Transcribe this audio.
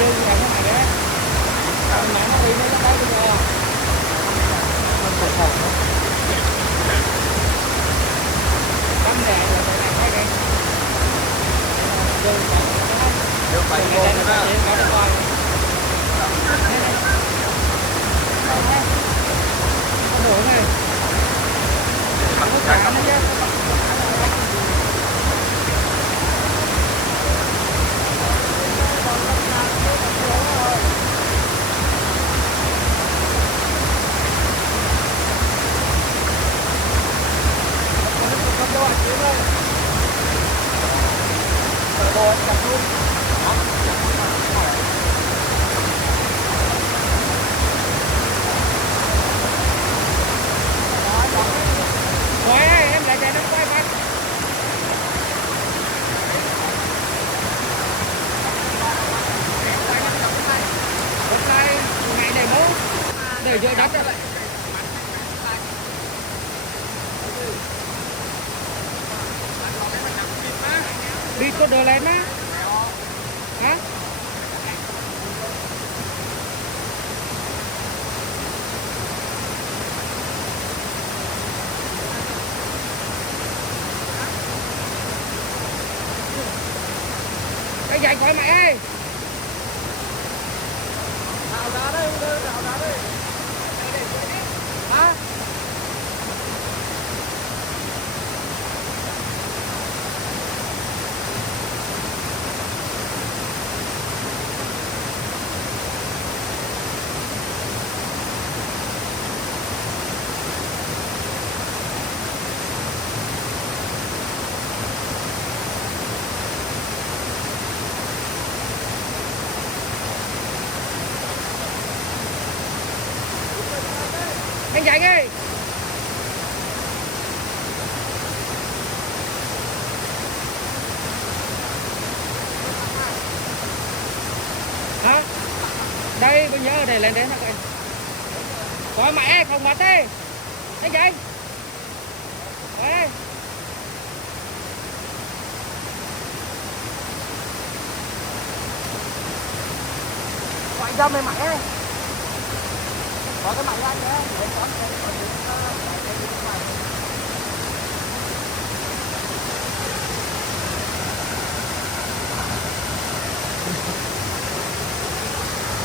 Dương cái này đấy. Mẹ nó đi nó tới bây giờ. Mình phải khổ. Cắm đèn là phải làm cái đi. Dương Được 7 này côn đây nữa nó đó. chỉ có con. Nó đủ này. Mặt Nó trái cả cắm. nó chứ. Quay đây, em lại chạy nó quay quay. Hôm nay ngày này mốt để dưới đất rồi. Đi có đồ lên á. Hả? Cái dạy khỏi mày ơi. Đào ra đây, đào ra đây. Hả? Anh dạy đi. Hả? Đây bây giờ để lên đến thằng này. Coi mẹ không mất đi. Anh dạy. Đây. Gọi dâm này mày ơi. Có cái mày ra nhé. Để con